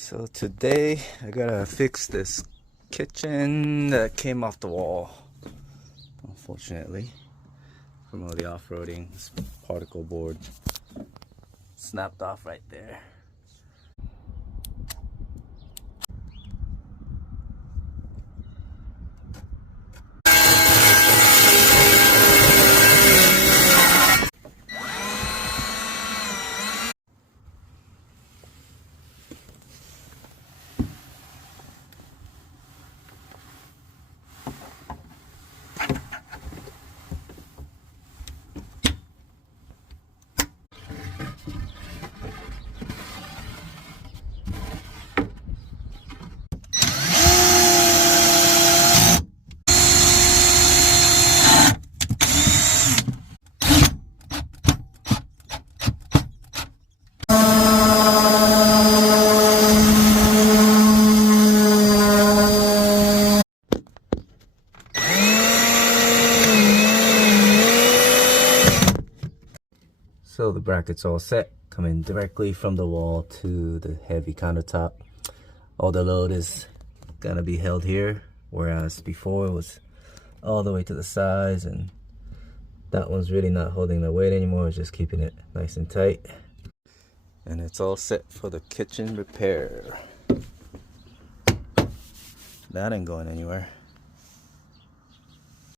So today I gotta fix this kitchen that came off the wall, unfortunately, from all the off-roading. This particle board snapped off right there. So the bracket's all set, coming directly from the wall to the heavy countertop. All the load is gonna be held here, whereas before it was all the way to the sides, and that one's really not holding the weight anymore. It's just keeping it nice and tight. And it's all set for the kitchen repair. That ain't going anywhere.